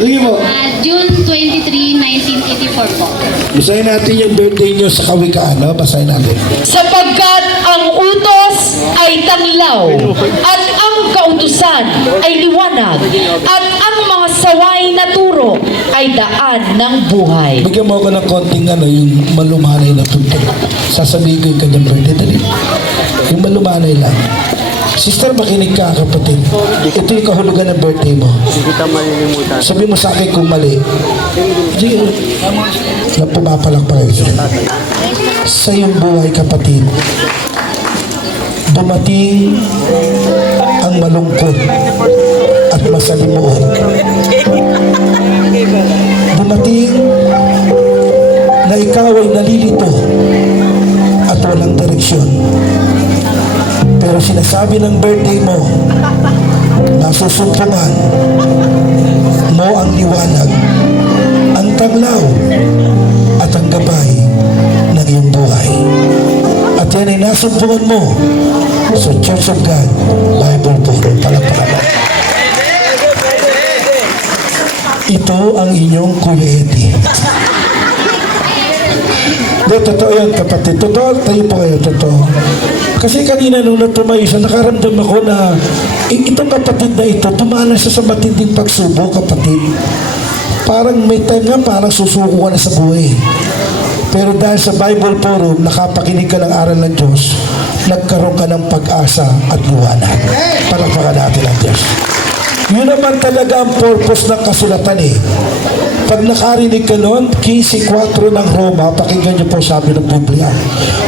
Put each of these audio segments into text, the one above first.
Sige po. June 23, 1984 po. Basahin natin yung birthday nyo sa kawikaan, no? Basahin natin. Sapagkat ang utos ay tanglaw, at ang kautusan ay liwanag, at ang mga saway na turo ay daan ng buhay. Bigyan mo ako ng konting yung malumanay na tuntun. Sasabihin ko yung kanyang birthday. Dali. Yung malumanay lang. Sister, makinig ka, kapatid. Ito yung kahulugan ng birthday mo. Sabi mo sa akin kung mali. Sige. Na pumapalak pa kayo. Sa iyong buhay, kapatid, dumating ang malungkot at masalimuot. Dumating na ikaw ay nalilito at walang direksyon. Pero sinasabi ng birthday mo, nasusumpungan mo ang liwanag, ang taglaw, at ang gabay ng iyong buhay. At yan ay nasumpungan mo sa Church of God Bible Forum. Palakpakan. Ito ang inyong Kuya Eddie. Totoo yan, kapatid. Totoo, tayo po kayo, totoo. Kasi kanina nung natumayo siya, nakaramdam ako na itong kapatid na ito, tumana siya sa matinding pagsubok, kapatid. Parang may time nga, parang susuko ka na sa buhay. Pero dahil sa Bible Forum, nakapakinig ka ng aral ng Diyos, nagkaroon ka ng pag-asa at liwanag. Palakpakan natin ang Diyos. Yun naman talaga ang purpose ng kasulatan eh. Pag nakarinig ka nun, 15:4 ng Roma, pakinggan niyo po sabi ng Biblia.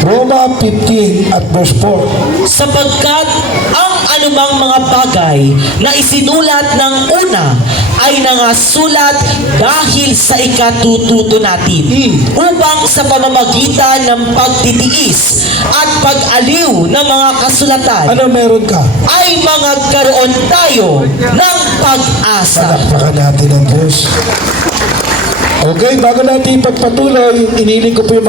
Roma 15 at verse 4. Sapagkat ang anumang mga bagay na isinulat ng una ay nangasulat dahil sa ikatututo natin, upang sa pamamagitan ng pagtitiis at pag-aliw ng mga kasulatan Ano meron ka? ay magkaroon tayo ng pag-asa. Palakpakan natin ang Diyos. Okay, bago natin ipagpatuloy, iniling ko po yung